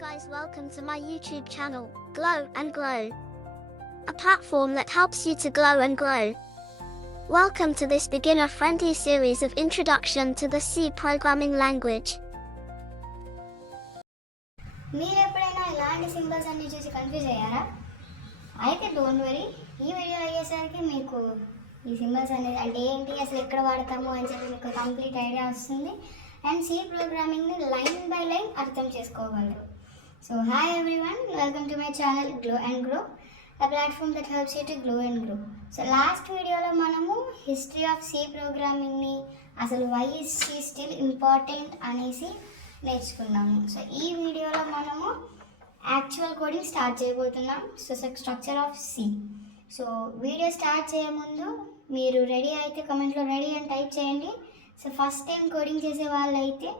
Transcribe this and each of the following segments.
guys, welcome to my YouTube channel, Glow and Grow, a platform that helps you to glow and grow. Welcome to this beginner-friendly series of introduction to the C programming language. మీరు ఎప్పుడైనా ఇలాంటి symbols అన్ని చూసి confuse అయ్యారా? అయితే don't worry, ఈ video అయ్యేసరికి మీకు ఈ సింబల్స్ అనేది అంటే ఏంటి, అసలు ఎక్కడ వాడతాము అని చెప్పి మీకు కంప్లీట్ ఐడియా వస్తుంది. అండ్ సి ప్రోగ్రామింగ్ని లైన్ బై లైన్ అర్థం చేసుకోగలరు. So hi everyone, welcome to my channel Glow and Grow, a platform that helps you to glow and grow. So last వీడియోలో మనము హిస్టరీ ఆఫ్ సి ప్రోగ్రామింగ్ని, అసలు why is C still important అనేసి నేర్చుకున్నాము. So ఈ వీడియోలో మనము యాక్చువల్ కోడింగ్ స్టార్ట్ చేయబోతున్నాం. So structure of C. So video start చేయముందు మీరు రెడీ అయితే కమెంట్లో రెడీ అని టైప్ చేయండి. సో ఫస్ట్ టైం కోడింగ్ చేసే వాళ్ళైతే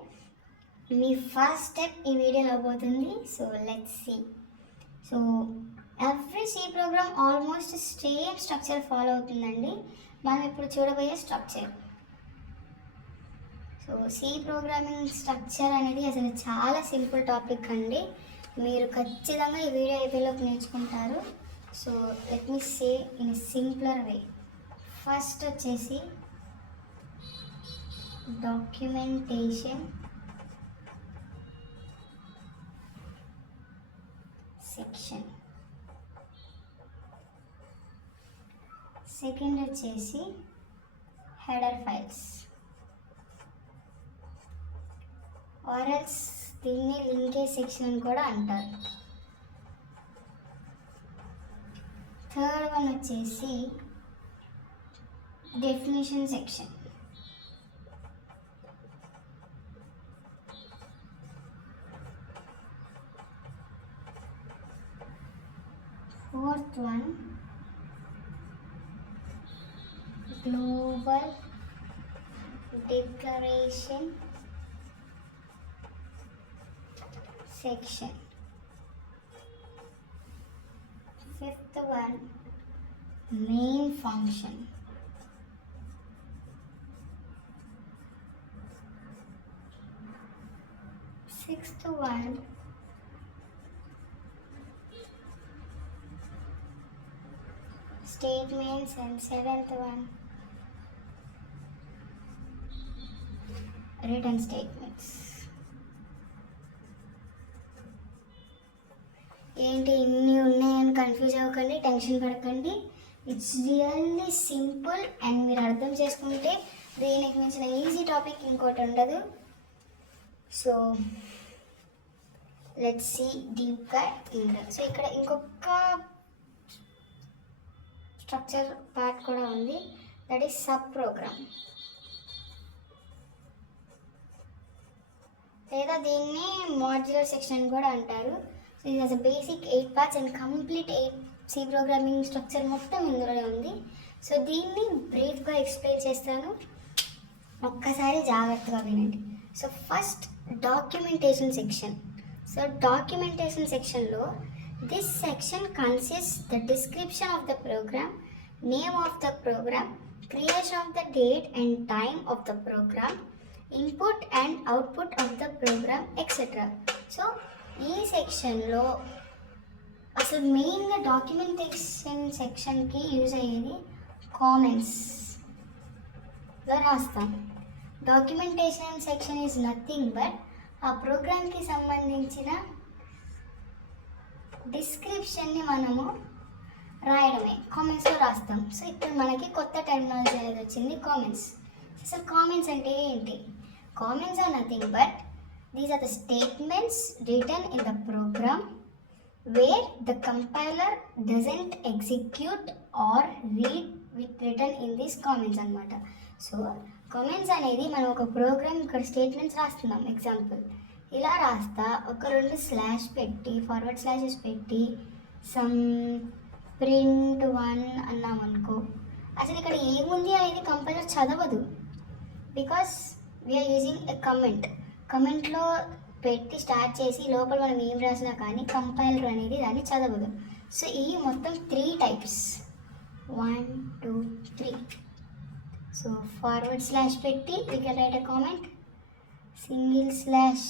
మీ ఫస్ట్ స్టెప్ ఈ వీడియోలో అవబోతుంది. So let's see. So every C program almost same structure follow అవుతుందండి. మనం ఇప్పుడు చూడబోయే structure. So C programming structure అనేది అసలు చాలా సింపుల్ టాపిక్ అండి. మీరు ఖచ్చితంగా ఈ వీడియో అయిపోయేలోపు నేర్చుకుంటారు. So let me say in simpler way. First వచ్చేసి డాక్యుమెంటేషన్ సెక్షన్. సెకండ్ వచ్చేసి హెడర్ ఫైల్స్, ఆర్ఎల్స్ దీన్ని లింకేజ్ సెక్షన్ అని కూడా అంటారు. థర్డ్ వన్ వచ్చేసి definition section. Fourth one global declaration section. Fifth one main function. Sixth one statements, and seventh one written statements. ఏంటి ఇన్ని ఉన్నాయని కన్ఫ్యూజ్ అవ్వకండి, టెన్షన్ పడకండి. It's really simple. అండ్ మీరు అర్థం చేసుకుంటే దీనికి మించిన ఈజీ టాపిక్ ఇంకోటి ఉండదు. సో లెట్స్ సీ డీప్గా ఇన్. సో ఇక్కడ ఇంకొక స్ట్రక్చర్ పార్ట్ కూడా ఉంది, దట్ ఈస్ సబ్ ప్రోగ్రామ్, లేదా దీన్ని మాడ్యులర్ సెక్షన్ కూడా అంటారు. సో ఇది as basic 8 parts and complete 8 C programming structure మొత్తం ఇందులోనే ఉంది. సో దీన్ని బ్రీఫ్గా ఎక్స్ప్లెయిన్ చేస్తాను, ఒక్కసారి జాగ్రత్తగా వినండి. So first documentation section. So documentation సెక్షన్లో this section consist the description of the program, name of the program, creation of the date and time of the program, input and output of the program etcetera. So ఈ సెక్షన్లో అసలు మెయిన్గా documentation సెక్షన్కి use అయ్యేది కామెంట్స్లో రాస్తాం. Documentation section is nothing but ఆ ప్రోగ్రామ్కి సంబంధించిన డిస్క్రిప్షన్ని మనము రాయడమే, కామెంట్స్లో రాస్తాం. సో ఇక్కడ మనకి కొత్త టెర్మినాలజీ అనేది వచ్చింది, కామెంట్స్. అసలు కామెంట్స్ అంటే ఏంటి? Comments are nothing but these are the statements written in the program where the compiler doesn't execute or read with written in these comments అన్నమాట. సో కామెంట్స్ అనేది మనం ఒక ప్రోగ్రామ్ ఇక్కడ స్టేట్మెంట్స్ రాస్తున్నాం. ఎగ్జాంపుల్ ఇలా రాస్తా ఒక 2 స్లాష్ పెట్టి ఫార్వర్డ్ స్లాషెస్ పెట్టి సమ్ ప్రింట్ 1 అన్నాం అనుకో, అసలు ఇక్కడ ఏముంది అనేది కంపైలర్ చదవదు. బికాస్ వీఆర్ యూజింగ్ ఎ కమెంట్లో పెట్టి స్టార్ట్ చేసి లోపల మనం ఏం రాసినా కానీ కంపైలర్ అనేది దాన్ని చదవదు. సో ఈ మొత్తం 3 types, 1 2 3. సో ఫార్వర్డ్ స్లాష్ పెట్టి we can write a comment, single slash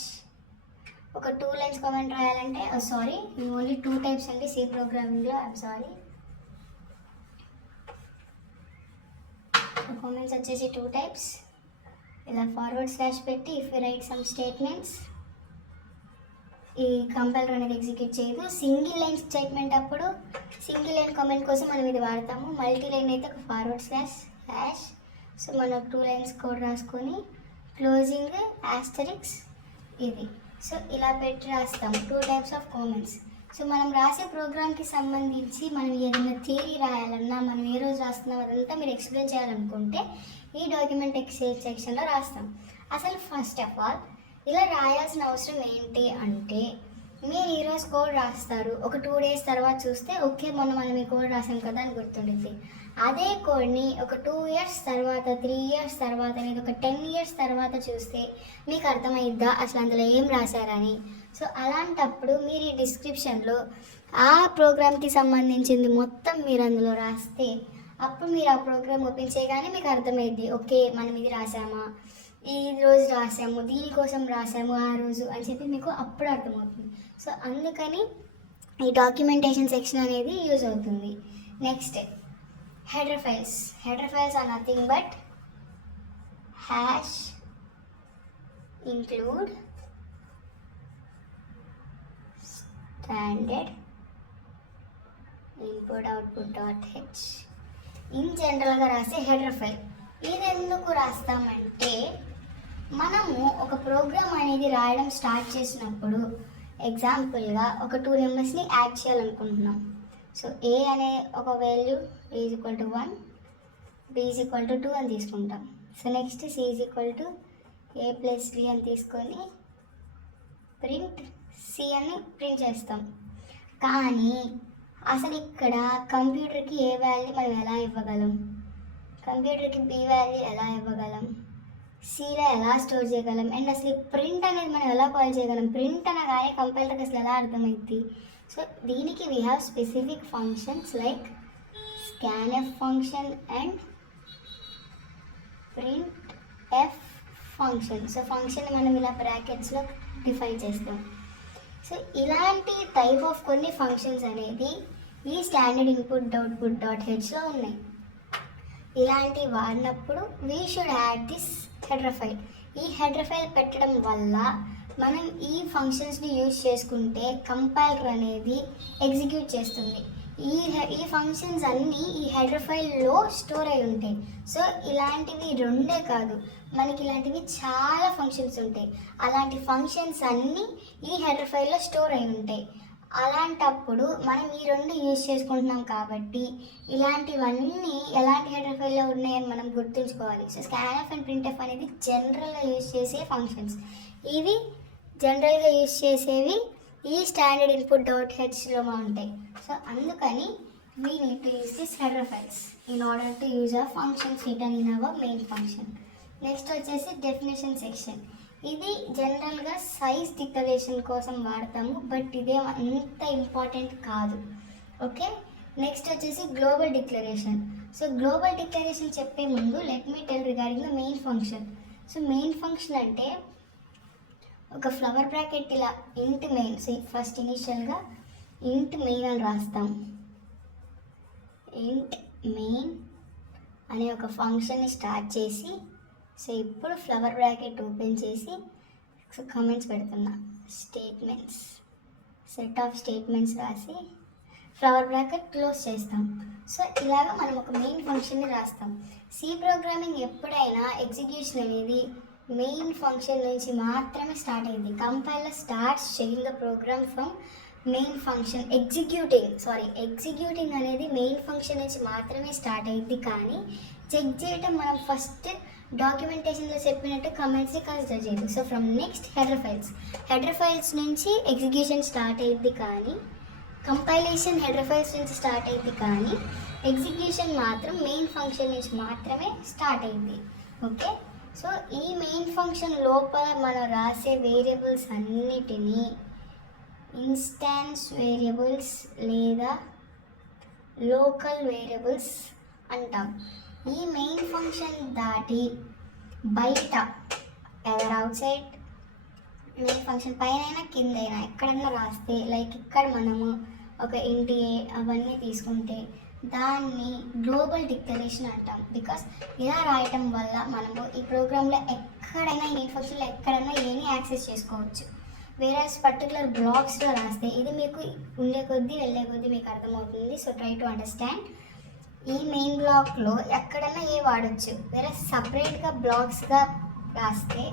ఒక 2 లైన్స్ కామెంట్ రాయాలంటే సారీ ఓన్లీ 2 టైప్స్ అండి సి ప్రోగ్రామింగ్లో. I'm sorry. కామెంట్స్ వచ్చేసి 2 టైప్స్. ఇలా ఫార్వర్డ్ స్లాష్ పెట్టి if you write some statements ఈ కంపైలర్ అనేది ఎగ్జిక్యూట్ చేయదు. సింగిల్ లైన్ స్టేట్మెంట్ అప్పుడు సింగిల్ లైన్ కామెంట్ కోసం మనం ఇది వాడతాము. మల్టీ లైన్ అయితే ఒక ఫార్వర్డ్ స్లాష్ హ్యాష్. సో మనం 2 లైన్స్ కోడ్ రాసుకొని క్లోజింగ్ ఆస్టరిక్స్ ఇది. సో ఇలా పెట్టి రాస్తాము 2 టైప్స్ ఆఫ్ కామెంట్స్. సో మనం రాసే ప్రోగ్రామ్కి సంబంధించి మనం ఏదైనా థియరీ రాయాలన్నా మనం ఏ రోజు రాస్తున్నాం అదంతా మీరు ఎక్స్ప్లెయిన్ చేయాలనుకుంటే ఈ డాక్యుమెంట్ ఎక్స్చేంజ్ సెక్షన్లో రాస్తాం. అసలు ఫస్ట్ ఆఫ్ ఆల్ ఇలా రాయాల్సిన అవసరం ఏంటి అంటే మీరు ఈరోజు కోడ్ రాస్తారు, ఒక 2 డేస్ తర్వాత చూస్తే ఓకే మొన్న మనం ఈ కోడ్ రాసాం కదా అని గుర్తుంటుంది. అదే కోడ్ని ఒక 2 ఇయర్స్ తర్వాత 3 ఇయర్స్ తర్వాత లేదా ఒక 10 ఇయర్స్ తర్వాత చూస్తే మీకు అర్థమైద్దా అసలు అందులో ఏం రాశారని. సో అలాంటప్పుడు మీరు ఈ డిస్క్రిప్షన్లో ఆ ప్రోగ్రామ్కి సంబంధించింది మొత్తం మీరు అందులో రాస్తే అప్పుడు మీరు ఆ ప్రోగ్రామ్ ఓపెన్ చేయగానే మీకు అర్థమైద్ది ఓకే మనం ఇది రాసామా, ఈ రోజు రాసాము, దీనికోసం రాసాము ఆ రోజు అని చెప్పి మీకు అప్పుడు అర్థమవుతుంది. సో అందుకని ఈ డాక్యుమెంటేషన్ సెక్షన్ అనేది యూజ్ అవుతుంది. Next header files. Header files are nothing but hash include standard input output dot h in జనరల్గా రాసే హెడర్ ఫైల్. ఇది ఎందుకు రాస్తామంటే మనము ఒక ప్రోగ్రామ్ అనేది రాయడం స్టార్ట్ చేసినప్పుడు ఎగ్జాంపుల్గా ఒక 2 నెంబర్స్ని యాడ్ చేయాలనుకుంటున్నాం. సో ఏ అనే ఒక value A is equal to 1, B is equal to 2 అని తీసుకుంటాం. So next C is equal to A plus B అని తీసుకొని ప్రింట్ సి అని ప్రింట్ చేస్తాం. కానీ అసలు ఇక్కడ కంప్యూటర్కి ఏ వాల్యూ మనం ఎలా ఇవ్వగలం, కంప్యూటర్కి బి వాల్యూ ఎలా ఇవ్వగలం, సిలో ఎలా స్టోర్ చేయగలం, అండ్ అసలు ప్రింట్ అనేది మనం ఎలా కాల్ చేయగలం, ప్రింట్ అనగానే కంపైలర్కి అసలు ఎలా అర్థమవుతుంది. సో దీనికి we have specific functions like scanf function and print F function. So function మనం ఇలా బ్రాకెట్స్లో డిఫైన్ చేస్తాం. సో ఇలాంటి టైప్ ఆఫ్ కొన్ని ఫంక్షన్స్ అనేది ఈ స్టాండర్డ్ ఇన్పుట్ అవుట్పుట్ డాట్ హెచ్లో ఉన్నాయి. ఇలాంటి వాడినప్పుడు we should add this header file. ఈ హెడర్ ఫైల్ పెట్టడం వల్ల మనం ఈ ఫంక్షన్స్ని యూజ్ చేసుకుంటే కంపైలర్ అనేది ఎగ్జిక్యూట్ చేస్తుంది. ఈ ఫంక్షన్స్ అన్నీ ఈ హెడర్ ఫైల్లో స్టోర్ అయి ఉంటాయి. సో ఇలాంటివి 2 కాదు, మనకి ఇలాంటివి చాలా ఫంక్షన్స్ ఉంటాయి. అలాంటి ఫంక్షన్స్ అన్నీ ఈ హెడర్ ఫైల్లో స్టోర్ అయి ఉంటాయి. అలాంటప్పుడు మనం ఈ 2 యూజ్ చేసుకుంటున్నాం కాబట్టి ఇలాంటివన్నీ ఎలాంటి హెడర్ ఫైల్లో ఉన్నాయని మనం గుర్తుంచుకోవాలి. సో స్కాన్ఎఫ్ అండ్ ప్రింట్ఎఫ్ అనేది జనరల్గా యూజ్ చేసే ఫంక్షన్స్. ఇవి జనరల్గా యూజ్ చేసేవి ఈ స్టాండర్డ్ ఇన్పుట్ డాట్ హెచ్లో ఉంటాయి. సో అందుకని we need to use this header files in order to use a functions return in our main function. Next వచ్చేసి డెఫినేషన్ సెక్షన్. ఇది జనరల్గా సైజ్ డిక్లరేషన్ కోసం వాడతాము, బట్ ఇదే అంత ఇంపార్టెంట్ కాదు. ఓకే, నెక్స్ట్ వచ్చేసి global declaration. So global declaration చెప్పే ముందు let me tell regarding the main function. So main function అంటే ఒక ఫ్లవర్ బ్రాకెట్ ఇలా ఇంట్ మెయిన్. సో ఫస్ట్ ఇనిషియల్గా ఇంట్ మెయిన్ అని రాస్తాం. ఇంట్ మెయిన్ అనే ఒక ఫంక్షన్ని స్టార్ట్ చేసి సో ఇప్పుడు ఫ్లవర్ బ్రాకెట్ ఓపెన్ చేసి సో కామెంట్స్ పెడుతున్నా. స్టేట్మెంట్స్, సెట్ ఆఫ్ స్టేట్మెంట్స్ రాసి ఫ్లవర్ బ్రాకెట్ క్లోజ్ చేస్తాం. సో ఇలాగ మనం ఒక మెయిన్ ఫంక్షన్ని రాస్తాం. సి ప్రోగ్రామింగ్ ఎప్పుడైనా ఎగ్జిక్యూషన్ అనేది మెయిన్ ఫంక్షన్ నుంచి మాత్రమే స్టార్ట్ అయింది. కంపైలర్ స్టార్ట్స్ చేయింగ్ the program from main function. Executing అనేది మెయిన్ ఫంక్షన్ నుంచి మాత్రమే స్టార్ట్ అయింది. కానీ చెక్ చేయటం మనం ఫస్ట్ డాక్యుమెంటేషన్లో చెప్పినట్టు కమెంట్స్ని కన్సిడర్ చేయదు. So from next header files నుంచి ఎగ్జిక్యూషన్ స్టార్ట్ అయింది. కానీ కంపైలేషన్ హెడర్ ఫైల్స్ నుంచి స్టార్ట్ అయింది. కానీ ఎగ్జిక్యూషన్ మాత్రం మెయిన్ ఫంక్షన్ నుంచి మాత్రమే స్టార్ట్ అయింది. ఓకే, సో ఈ మెయిన్ ఫంక్షన్ లోపల మనం రాసే వేరియబుల్స్ అన్నిటినీ ఇన్స్టాన్స్ వేరియబుల్స్ లేదా లోకల్ వేరియబుల్స్ అంటాం. ఈ మెయిన్ ఫంక్షన్ దాటి బయట ever out side main function పైన కింద అయినా ఎక్కడన్నా రాస్తే లైక్ ఇక్కడ మనము ఒక ఇంటి అవన్నీ తీసుకుంటే దాన్ని గ్లోబల్ డిక్లరేషన్ అంటాం. బికాస్ ఇలా రాయటం వల్ల మనము ఈ ప్రోగ్రాంలో ఎక్కడైనా ఈ ఫంక్షన్లో ఎక్కడైనా ఏని యాక్సెస్ చేసుకోవచ్చు. వేరే పర్టికులర్ బ్లాక్స్లో రాస్తే ఇది మీకు ఉండే కొద్దీ వెళ్ళే కొద్దీ మీకు అర్థమవుతుంది. So try to understand. ఈ మెయిన్ బ్లాక్లో ఎక్కడైనా ఏ వాడచ్చు. వేరే సపరేట్గా బ్లాక్స్గా రాస్తే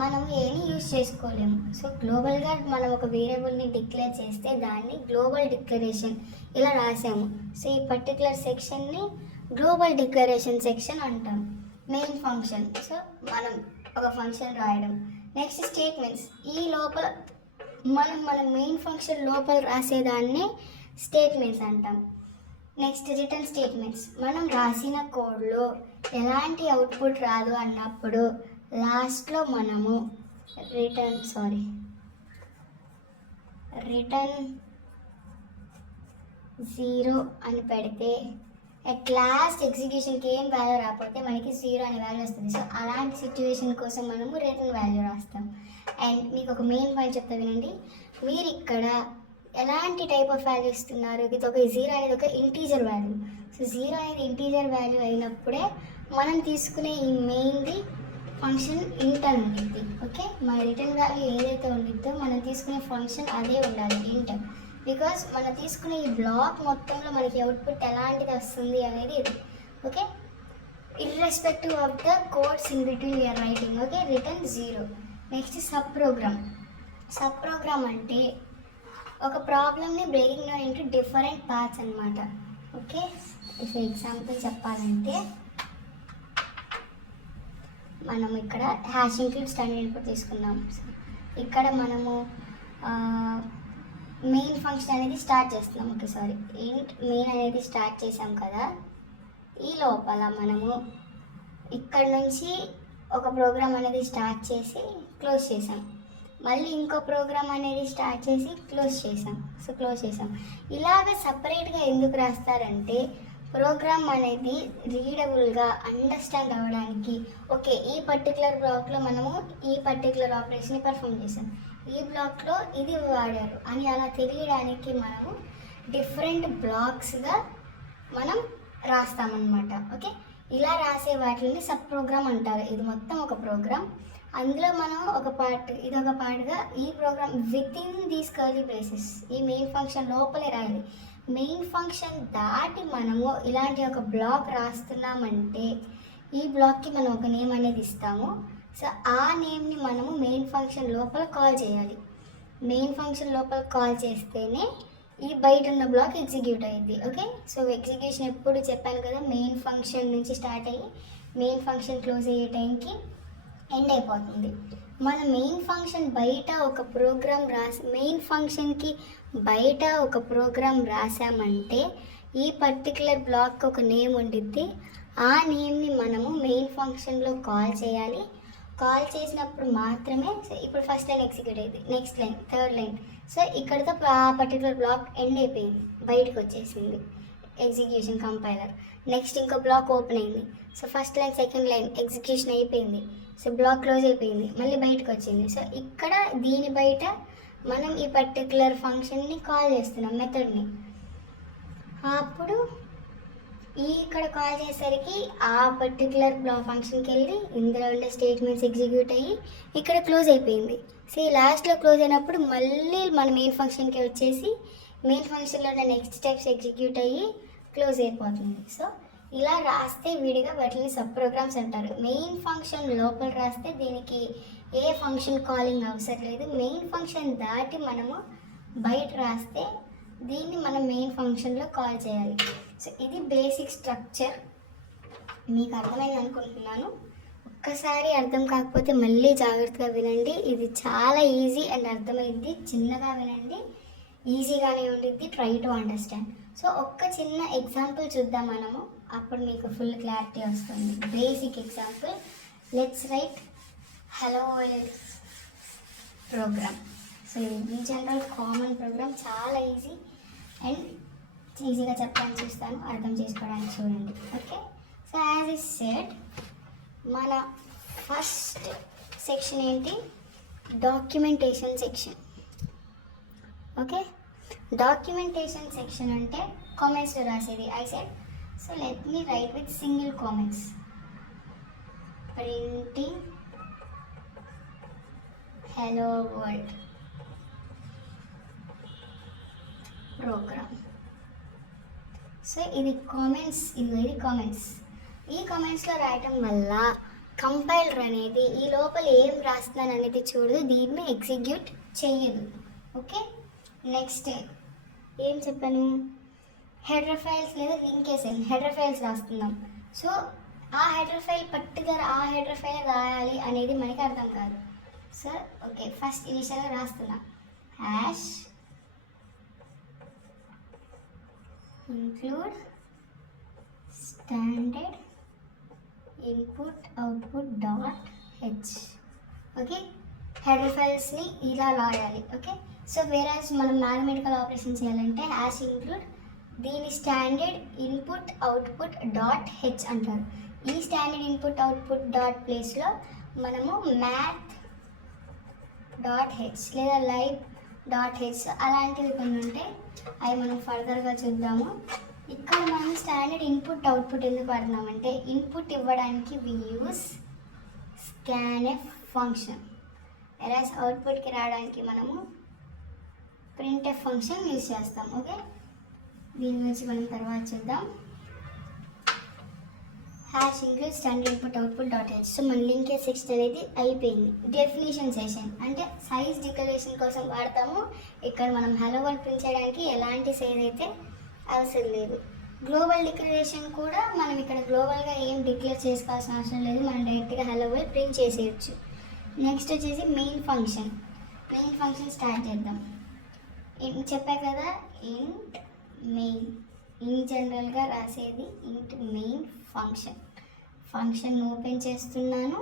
మనం ఏని యూజ్ చేసుకోలేము. సో గ్లోబల్గా మనం ఒక వేరియబుల్ని డిక్లేర్ చేస్తే దాన్ని గ్లోబల్ డిక్లరేషన్ ఇలా రాసాము. సో ఈ పర్టికులర్ సెక్షన్ని గ్లోబల్ డిక్లరేషన్ సెక్షన్ అంటాం. మెయిన్ ఫంక్షన్, సో మనం ఒక ఫంక్షన్ రాయడం. Next statements. ఈ లోపల మన మెయిన్ ఫంక్షన్ లోపల రాసేదాన్ని స్టేట్మెంట్స్ అంటాం. Next return statements. మనం రాసిన కోడ్లో ఎలాంటి అవుట్పుట్ రాదు అన్నప్పుడు లాస్ట్లో మనము రిటర్న్ 0 అని పెడితే అట్ లాస్ట్ ఎగ్జిక్యూషన్కి ఏం వాల్యూ రాకపోతే మనకి 0 అనే వాల్యూ వస్తుంది. సో అలాంటి సిచ్యువేషన్ కోసం మనము రిటర్న్ వాల్యూ రాస్తాం. అండ్ మీకు ఒక మెయిన్ పాయింట్ చెప్తా వినండి. మీరు ఇక్కడ ఎలాంటి టైప్ ఆఫ్ వాల్యూ ఇస్తున్నారు? ఇది ఒక 0 అనేది ఒక ఇంటీజర్ వాల్యూ. సో 0 అనేది ఇంటీజర్ వాల్యూ అయినప్పుడే మనం తీసుకునే ఈ మెయిన్ది ఫంక్షన్ ఇంట్ అని ఉండిద్ది. ఓకే, మన రిటర్న్ వాల్యూ ఏదైతే ఉండిద్దో మనం తీసుకునే ఫంక్షన్ అదే ఉండాలి, ఇంట్. బికాస్ మనం తీసుకునే ఈ బ్లాక్ మొత్తంలో మనకి అవుట్పుట్ ఎలాంటిది వస్తుంది అనేది ఇది. Okay, irrespective of the codes in between you're writing. Okay, return 0. Next sub program అంటే ఒక ప్రాబ్లమ్ని breaking down into different parts అనమాట. ఓకే, ఫర్ ఎగ్జాంపుల్ చెప్పాలంటే మనం ఇక్కడ హ్యాష్ ఇంక్లూడ్ స్టాండర్డ్ ఇన్పుట్ తీసుకున్నాం. ఇక్కడ మనము మెయిన్ ఫంక్షన్ అనేది స్టార్ట్ చేస్తున్నాం. ఓకే, సారీ, ఇంట్ మెయిన్ అనేది స్టార్ట్ చేసాం కదా. ఈ లోపల మనము ఇక్కడ నుంచి ఒక ప్రోగ్రామ్ అనేది స్టార్ట్ చేసి క్లోజ్ చేసాం. మళ్ళీ ఇంకో ప్రోగ్రామ్ అనేది స్టార్ట్ చేసి క్లోజ్ చేసాం. ఇలాగ సపరేట్గా ఎందుకు రాస్తారంటే ప్రోగ్రామ్ అనేది రీడబుల్గా అండర్స్టాండ్ అవ్వడానికి. ఓకే, ఈ పర్టికులర్ బ్లాక్లో మనము ఈ పర్టికులర్ ఆపరేషన్ని పర్ఫామ్ చేసాం, ఈ బ్లాక్లో ఇది వాడారు అని అలా తెలియడానికి మనము డిఫరెంట్ బ్లాక్స్గా మనం రాస్తామన్నమాట. ఓకే, ఇలా రాసే వాటిని సబ్ ప్రోగ్రామ్ అంటారు. ఇది మొత్తం ఒక ప్రోగ్రామ్. అందులో మనం ఒక పార్ట్, ఇది ఒక పార్ట్గా ఈ program within these curly braces ఈ మెయిన్ ఫంక్షన్ లోపలే రాయాలి. మెయిన్ ఫంక్షన్ దాటి మనము ఇలాంటి ఒక బ్లాక్ రాస్తున్నామంటే ఈ బ్లాక్కి మనం ఒక నేమ్ అనేది ఇస్తాము. సో ఆ నేమ్ని మనము మెయిన్ ఫంక్షన్ లోపల కాల్ చేయాలి. మెయిన్ ఫంక్షన్ లోపల కాల్ చేస్తేనే ఈ బయట ఉన్న బ్లాక్ ఎగ్జిక్యూట్ అయ్యింది. ఓకే, సో ఎగ్జిక్యూషన్ ఎప్పుడు చెప్పాను కదా, మెయిన్ ఫంక్షన్ నుంచి స్టార్ట్ అయ్యి మెయిన్ ఫంక్షన్ క్లోజ్ అయ్యే టైంకి ఎండ్ అయిపోతుంది. మన మెయిన్ ఫంక్షన్ బయట ఒక ప్రోగ్రామ్ మెయిన్ ఫంక్షన్కి బయట ఒక ప్రోగ్రామ్ రాసామంటే ఈ పర్టికులర్ బ్లాక్ ఒక నేమ్ ఉండిద్ది. ఆ నేమ్ని మనము మెయిన్ ఫంక్షన్లో కాల్ చేయాలి. కాల్ చేసినప్పుడు మాత్రమే ఇప్పుడు ఫస్ట్ లైన్ ఎగ్జిక్యూట్ అయింది, next line, third line. So ఇక్కడితో ఆ పర్టికులర్ బ్లాక్ ఎండ్ అయిపోయింది, బయటకు వచ్చేసింది ఎగ్జిక్యూషన్ కంపైలర్. నెక్స్ట్ ఇంకో బ్లాక్ ఓపెన్ అయింది. So first line second line execution అయిపోయింది. సో బ్లాక్ క్లోజ్ అయిపోయింది, మళ్ళీ బయటకు వచ్చింది. సో ఇక్కడ దీని బయట మనం ఈ పర్టికులర్ ఫంక్షన్ని కాల్ చేస్తున్నాం, మెథడ్ని. అప్పుడు ఇక్కడ కాల్ చేసేసరికి ఆ పర్టికులర్ ఫంక్షన్కి వెళ్ళి ఇందులో ఉండే స్టేట్మెంట్స్ ఎగ్జిక్యూట్ అయ్యి ఇక్కడ క్లోజ్ అయిపోయింది. సో ఈ లాస్ట్లో క్లోజ్ అయినప్పుడు మళ్ళీ మన మెయిన్ ఫంక్షన్కి వచ్చేసి మెయిన్ ఫంక్షన్లో ఉన్న నెక్స్ట్ స్టెప్స్ ఎగ్జిక్యూట్ అయ్యి క్లోజ్ అయిపోతుంది. సో ఇలా రాస్తే విడిగా వాటిని సబ్ ప్రోగ్రామ్స్ అంటారు. మెయిన్ ఫంక్షన్ లోపల రాస్తే దీనికి ఏ ఫంక్షన్ కాలింగ్ అవసరం లేదు. మెయిన్ ఫంక్షన్ దాటి మనము బయట రాస్తే దీన్ని మనం మెయిన్ ఫంక్షన్లో కాల్ చేయాలి. సో ఇది బేసిక్ స్ట్రక్చర్. మీకు అర్థమైంది అనుకుంటున్నాను. ఒక్కసారి అర్థం కాకపోతే మళ్ళీ జాగ్రత్తగా వినండి. ఇది చాలా ఈజీ అండ్ అర్థమైంది. చిన్నగా వినండి, ఈజీగానే ఉండిద్ది. Try to understand. సో ఒక్క చిన్న ఎగ్జాంపుల్ చూద్దాం మనము, అప్పుడు మీకు ఫుల్ క్లారిటీ వస్తుంది. Basic example, let's write hello world program. So ఇది జనరల్ కామన్ ప్రోగ్రామ్, చాలా ఈజీ అండ్ ఈజీగా చెప్పడానికి చూస్తాను, అర్థం చేసుకోవడానికి చూడండి. Okay, so as is said మన ఫస్ట్ సెక్షన్ ఏంటి, documentation section. Okay, documentation section అంటే కామెంట్స్లో రాసేది. I said so let me write with single comments. Printing hello world program. So ఇది కామెంట్స్, ఇది కామెంట్స్. ఈ కామెంట్స్లో రాయటం వల్ల కంపైలర్ అనేది ఈ లోపల ఏం రాస్తున్నాను అనేది చూడదు, దీన్ని ఎగ్జిక్యూట్ చెయ్యదు. ఓకే, నెక్స్ట్ ఏం చెప్పాను, హెడర్ ఫైల్స్ లేదా లింకేషన్ హెడర్ ఫైల్స్ రాస్తున్నాం. సో ఆ హెడర్ ఫైల్ పర్టికులర్ ఆ హెడర్ ఫైల్ రాయాలి అనేది మనకి అర్థం కాదు. సో ఓకే, ఫస్ట్ ఇనిషియల్గా రాస్తున్నా hash include standard input output dot h. Okay, header ఫైల్స్ని ఇలా రాయాలి. ఓకే, సో వేరేస్ మనం మ్యాథమెటికల్ ఆపరేషన్ చేయాలంటే హ్యాష్ ఇంక్లూడ్ దీని standard input output dot H అంటారు. ఈ స్టాండర్డ్ ఇన్పుట్ అవుట్పుట్ డాట్ ప్లేస్లో మనము మ్యాథ్ డాట్ హెచ్ లేదా లైవ్ డాట్ హెచ్ అలాంటివి కొన్ని ఉంటాయి, అవి మనం ఫర్దర్గా చూద్దాము. ఇక్కడ మనం స్టాండర్డ్ ఇన్పుట్ అవుట్పుట్ ఎందుకు వాడుతున్నామంటే ఇన్పుట్ ఇవ్వడానికి వి యూస్ స్కాన్ఎఫ్ ఫంక్షన్, ఎరాస్ అవుట్పుట్కి రావడానికి మనము ప్రింట్ఎఫ్ ఫంక్షన్ యూజ్ చేస్తాం. ఓకే, దీని గురించి మనం తర్వాత చూద్దాం. Hash include standard input output dot H. So మన లింకేజ్ సెక్షన్ అనేది అయిపోయింది. డెఫినేషన్ సెషన్ అంటే సైజ్ డిక్లరేషన్ కోసం వాడతాము. ఇక్కడ మనం హలో వరల్డ్ ప్రింట్ చేయడానికి ఎలాంటి సైజ్ అయితే అవసరం లేదు. గ్లోబల్ డిక్లరేషన్ కూడా మనం ఇక్కడ గ్లోబల్గా ఏం డిక్లేర్ చేసుకోవాల్సిన అవసరం లేదు, మనం డైరెక్ట్గా హలో వరల్డ్ ప్రింట్ చేసేయచ్చు. నెక్స్ట్ వచ్చేసి main function. Main function start చేద్దాం. చెప్పా కదా ఇంట్ మెయిన్, ఇన్ జనరల్గా రాసేది ఇంట్ మెయిన్ ఫంక్షన్. ఫంక్షన్ ఓపెన్ చేస్తున్నాను,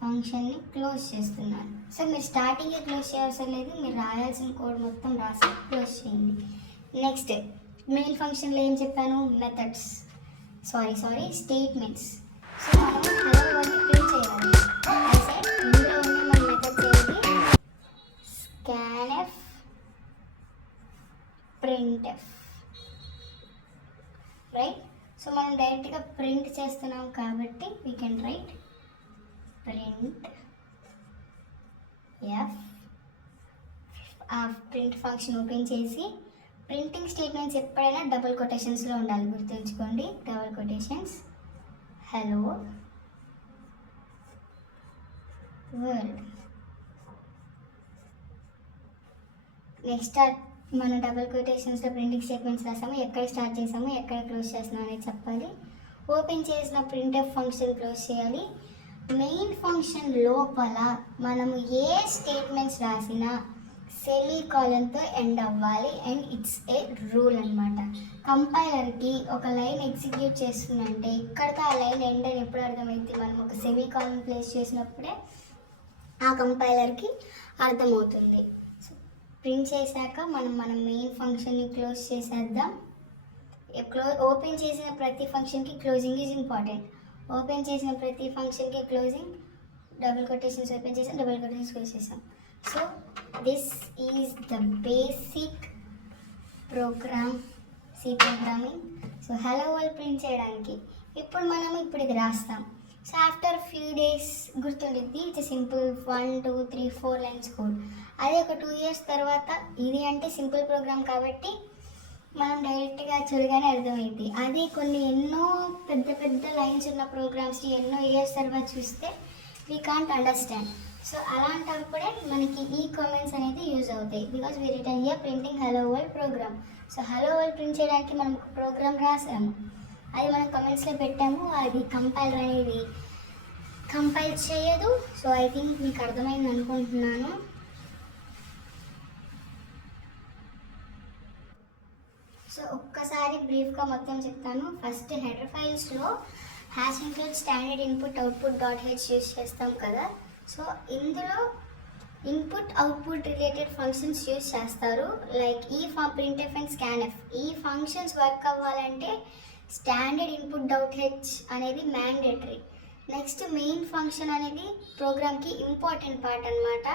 ఫంక్షన్ని క్లోజ్ చేస్తున్నాను. సో మీరు స్టార్టింగే క్లోజ్ చేయవసరం లేదు, మీరు రాయాల్సిన కోడ్ మొత్తం రాసి క్లోజ్ చేయండి. నెక్స్ట్ మెయిన్ ఫంక్షన్లో ఏం చెప్పాను, మెథడ్స్ సారీ స్టేట్మెంట్స్. సో మనం హలో వరల్డ్ ప్రింట్ చేయాలి. ఇందులో ఉన్న మన మెథడ్స్ ఏంటి, స్కాన్ఎఫ్ ప్రింట్ఎఫ్, రైట్. సో మనం డైరెక్ట్గా ప్రింట్ చేస్తున్నాం కాబట్టి we can right print F. ఆ ప్రింట్ ఫంక్షన్ ఓపెన్ చేసి ప్రింటింగ్ స్టేట్మెంట్స్ ఎప్పుడైనా డబుల్ కొటేషన్స్లో ఉండాలి, గుర్తుంచుకోండి. Double quotations hello world. Next మన డబుల్ కొటేషన్స్లో ప్రింటింగ్ స్టేట్మెంట్స్ రాసాము, ఎక్కడ స్టార్ట్ చేసాము ఎక్కడ క్లోజ్ చేస్తున్నాం అనేది చెప్పాలి. ఓపెన్ చేసిన ప్రింట్ఎఫ్ ఫంక్షన్ క్లోజ్ చేయాలి. మెయిన్ ఫంక్షన్ లోపల మనము ఏ స్టేట్మెంట్స్ రాసినా సెమీకాలన్తో ఎండ్ అవ్వాలి. అండ్ ఇట్స్ ఏ రూల్ అనమాట. కంపైలర్కి ఒక లైన్ ఎగ్జిక్యూట్ చేస్తుందంటే ఇక్కడితో ఆ లైన్ ఎండ్ అని ఎప్పుడు అర్థమైంది, మనం ఒక సెమీకాలన్ ప్లేస్ చేసినప్పుడే ఆ కంపైలర్కి అర్థమవుతుంది. ప్రింట్ చేశాక మనం మన మెయిన్ ఫంక్షన్ని క్లోజ్ చేసేద్దాం. ఓపెన్ చేసిన ప్రతి ఫంక్షన్కి క్లోజింగ్ ఈజ్ ఇంపార్టెంట్. ఓపెన్ చేసిన ప్రతి ఫంక్షన్కి క్లోజింగ్, డబుల్ కొటేషన్స్ ఓపెన్ చేసాం, డబుల్ కొటేషన్స్ క్లోజ్ చేసాం. So this is the basic program, C programming. So hello world print చేయడానికి ఇప్పుడు ఇది రాస్తాం. సో ఆఫ్టర్ ఫ్యూ డేస్ గుర్తుండిద్ది, ఇట్స్ సింపుల్ 1 2 3 4 లైన్స్ కోడ్. అదే ఒక 2 years తర్వాత ఇది అంటే సింపుల్ ప్రోగ్రామ్ కాబట్టి మనం డైరెక్ట్గా చూడగానే అర్థమైంది. అది కొన్ని ఎన్నో పెద్ద పెద్ద లైన్స్ ఉన్న ప్రోగ్రామ్స్ని ఎన్నో ఇయర్స్ తర్వాత చూస్తే వీ కాంట్ అండర్స్టాండ్. సో అలాంటప్పుడే మనకి ఈ కామెంట్స్ అనేది యూజ్ అవుతాయి. Because we return here printing hello world program. So hello world print చేయడానికి మనం ఒక ప్రోగ్రామ్ రాసాము, అది మనం కమెంట్స్లో పెట్టాము, అది కంపైలర్ అనేది కంపైల్ చేయదు. సో ఐ థింక్ మీకు అర్థమైంది అనుకుంటున్నాను. సో ఒక్కసారి బ్రీఫ్గా మొత్తం చెప్తాను. ఫస్ట్ హెడర్ ఫైల్స్లో hash include standard input output dot H use చేస్తాం కదా. సో ఇందులో input output related functions use చేస్తారు. లైక్ ఈ ప్రింట్ఎఫ్ అండ్ స్కాన్ఎఫ్. ఈ ఫంక్షన్స్ వర్క్ అవ్వాలంటే స్టాండర్డ్ ఇన్పుట్ డాట్ హెచ్ అనేది మ్యాండేటరీ. నెక్స్ట్ మెయిన్ ఫంక్షన్ అనేది ప్రోగ్రామ్కి ఇంపార్టెంట్ పార్ట్ అనమాట.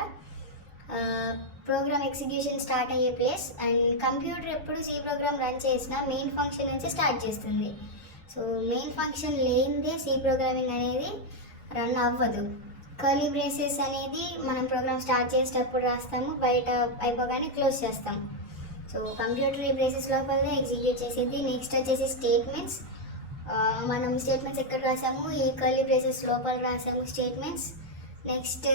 ప్రోగ్రామ్ ఎగ్జిక్యూషన్ స్టార్ట్ అయ్యే ప్లేస్. అండ్ కంప్యూటర్ ఎప్పుడు సి ప్రోగ్రామ్ రన్ చేసినా మెయిన్ ఫంక్షన్ నుంచి స్టార్ట్ చేస్తుంది. సో మెయిన్ ఫంక్షన్ లేనిదే సి ప్రోగ్రామింగ్ అనేది రన్ అవ్వదు. కర్లీ బ్రేసెస్ అనేది మనం ప్రోగ్రామ్ స్టార్ట్ చేసేటప్పుడు రాస్తాము, బయట అయిపోగానే క్లోజ్ చేస్తాం. సో కంప్యూటర్ ఈ బ్రేసెస్ లోపలనే ఎగ్జిక్యూట్ చేసేది. నెక్స్ట్ వచ్చేసి స్టేట్మెంట్స్. మనం స్టేట్మెంట్స్ ఎక్కడ రాసాము, ఈ కర్లీ బ్రేసెస్ లోపల రాసాము స్టేట్మెంట్స్. నెక్స్ట్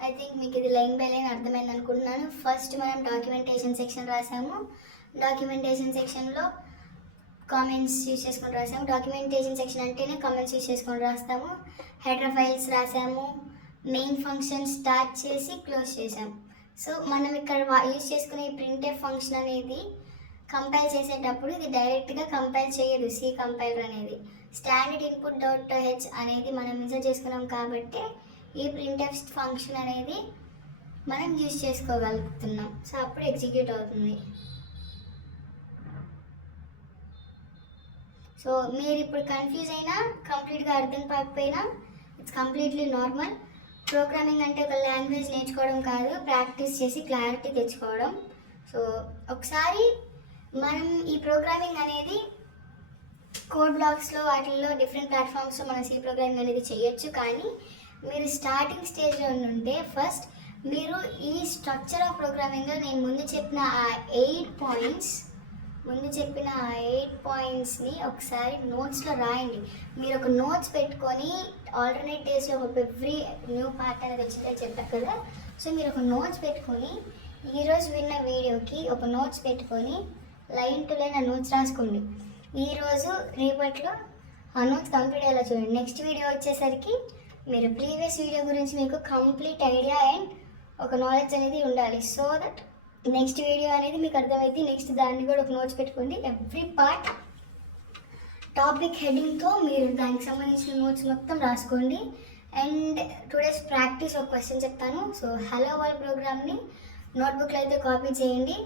ఐ థింక్ మీకు ఇది లైన్ బై లైన్ అర్థమైంది అనుకుంటున్నాను. ఫస్ట్ మనం డాక్యుమెంటేషన్ సెక్షన్ రాసాము. డాక్యుమెంటేషన్ సెక్షన్లో కామెంట్స్ యూజ్ చేసుకొని రాసాము. డాక్యుమెంటేషన్ సెక్షన్ అంటేనే కామెంట్స్ యూజ్ చేసుకొని రాస్తాము. హెడర్ ఫైల్స్ రాసాము. మెయిన్ ఫంక్షన్ స్టార్ట్ చేసి క్లోజ్ చేసాము. సో మనం ఇక్కడ యూజ్ చేసుకునే ప్రింట్ఎఫ్ ఫంక్షన్ అనేది కంపైల్ చేసేటప్పుడు ఇది డైరెక్ట్గా కంపైల్ చేయదు. సి కంపైలర్ అనేది స్టాండర్డ్ ఇన్పుట్ డాట్ హెచ్ అనేది మనం ఇన్సర్ట్ చేసుకున్నాం కాబట్టి ఈ ప్రింట్ఎఫ్ ఫంక్షన్ అనేది మనం యూజ్ చేసుకోగలుగుతున్నాం. సో అప్పుడు ఎగ్జిక్యూట్ అవుతుంది. సో మీరు ఇప్పుడు కన్ఫ్యూజ్ అయినా, కంప్లీట్గా అర్థం కాకపోయినా ఇట్స్ కంప్లీట్లీ నార్మల్. ప్రోగ్రామింగ్ అంటే ఒక లాంగ్వేజ్ నేర్చుకోవడం కాదు, ప్రాక్టీస్ చేసి క్లారిటీ తెచ్చుకోవడం. సో ఒకసారి మనం ఈ ప్రోగ్రామింగ్ అనేది కోడ్ బ్లాక్స్లో వాటిల్లో డిఫరెంట్ ప్లాట్ఫామ్స్లో మనం సి ప్రోగ్రామింగ్ అనేది చేయొచ్చు. కానీ మీరు స్టార్టింగ్ స్టేజ్లో ఉంటే ఫస్ట్ మీరు ఈ స్ట్రక్చర్ ఆఫ్ ప్రోగ్రామింగ్లో నేను ముందు చెప్పిన ఆ 8 పాయింట్స్ని ఒకసారి నోట్స్లో రాయండి. మీరు ఒక నోట్స్ పెట్టుకొని ఆల్టర్నేట్ డేస్లో ఒక ఎవ్రీ న్యూ పార్ట్ అనేది వచ్చిందని చెప్పారు కదా. సో మీరు ఒక నోట్స్ పెట్టుకొని ఈరోజు విన్న వీడియోకి ఒక నోట్స్ పెట్టుకొని లైన్ టు లైన్ ఆ నోట్స్ రాసుకోండి. ఈరోజు రేపట్లో ఆ నోట్స్ కంప్లీట్ అయ్యేలా చూడండి. నెక్స్ట్ వీడియో వచ్చేసరికి మీరు ప్రీవియస్ వీడియో గురించి మీకు కంప్లీట్ ఐడియా అండ్ ఒక నాలెడ్జ్ అనేది ఉండాలి. సో దట్ నెక్స్ట్ వీడియో అనేది మీకు అర్థమైతే నెక్స్ట్ దాన్ని కూడా ఒక నోట్స్ పెట్టుకోండి. ఎవ్రీ పార్ట్ టాపిక్ హెడ్డింగ్తో మీరు దానికి సంబంధించిన నోట్స్ మొత్తం రాసుకోండి. అండ్ టుడేస్ ప్రాక్టీస్ ఒక క్వశ్చన్ చెప్తాను. సో హలో వరల్డ్ ప్రోగ్రామ్ని నోట్బుక్లో అయితే కాపీ చేయండి.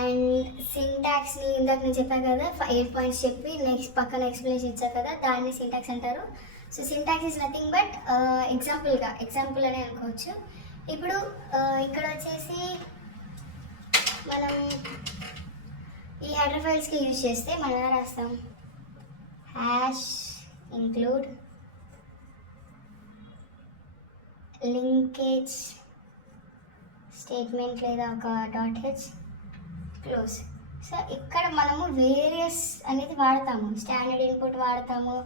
అండ్ సింటాక్స్ని ఇందాక నేను చెప్పాను కదా 8 పాయింట్స్ చెప్పి నెక్స్ట్ పక్కన ఎక్స్ప్లెనేషన్ ఇచ్చాను కదా, దాన్ని సింటాక్స్ అంటారు. So syntax is nothing but example అనే అనుకోవచ్చు. ఇప్పుడు ఇక్కడ వచ్చేసి మనం ఈ హెడర్ ఫైల్స్కి యూజ్ చేస్తే మనం ఎలా రాస్తాం, హ్యాష్ ఇంక్లూడ్ లింకేజ్ స్టేట్మెంట్ లేదా ఒక డాట్ హెచ్ క్లోజ్. సో ఇక్కడ మనము వేరియస్ అనేది వాడతాము, స్టాండర్డ్ ఇన్పుట్ వాడతాము,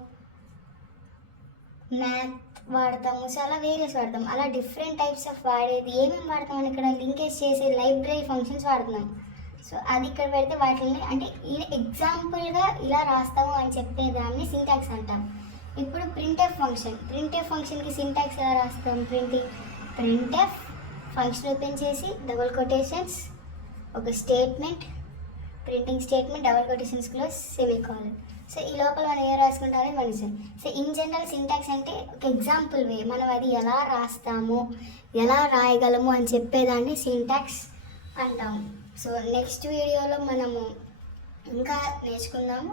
మ్యాథ్ వాడతాము. సో అలా వేరియస్ వాడతాం. అలా డిఫరెంట్ టైప్స్ ఆఫ్ వాడేది ఏమేమి వాడతామని ఇక్కడ లింకేజ్ చేసే లైబ్రరీ ఫంక్షన్స్ వాడుతున్నాం. సో అది ఇక్కడ పెడితే వాటిని అంటే ఎగ్జాంపుల్గా ఇలా రాస్తాము అని చెప్పేదాన్ని సింటాక్స్ అంటాం. ఇప్పుడు ప్రింట్ఎఫ్ ఫంక్షన్కి సింటాక్స్ ఎలా రాస్తాం, ప్రింట్ఎఫ్ ఫంక్షన్ ఓపెన్ చేసి డబుల్ కొటేషన్స్ ఒక statement, printing statement double quotations close semicolon. So ఈ లోపల మనం ఏం రాసుకుంటామని మనసు. సో ఇన్ జనరల్ సింటాక్స్ అంటే ఒక ఎగ్జాంపుల్ వే, మనం అది ఎలా రాస్తాము ఎలా రాయగలము అని చెప్పేదాన్ని సింటాక్స్ అంటాము. సో నెక్స్ట్ వీడియోలో మనము ఇంకా నేర్చుకుందాము.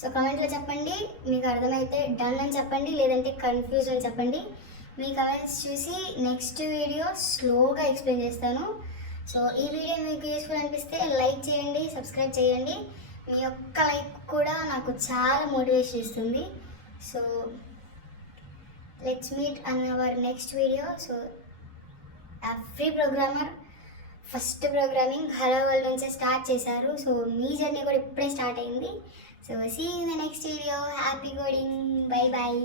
సో కామెంట్లో చెప్పండి, మీకు అర్థమైతే డన్ అని చెప్పండి, లేదంటే కన్ఫ్యూజ్ అని చెప్పండి. మీ కమెంట్స్ చూసి నెక్స్ట్ వీడియో స్లోగా ఎక్స్ప్లెయిన్ చేస్తాను. సో ఈ వీడియో మీకు యూస్ఫుల్ అనిపిస్తే లైక్ చేయండి, సబ్స్క్రైబ్ చేయండి. మీ యొక్క లైక్ కూడా నాకు చాలా మోటివేషన్ ఇస్తుంది. So let's meet on our next video. So every programmer first programming hello world నుంచే స్టార్ట్ చేశారు. సో మీ జర్నీ కూడా ఇప్పుడే స్టార్ట్ అయింది. So see in the next video. Happy coding. Bye bye.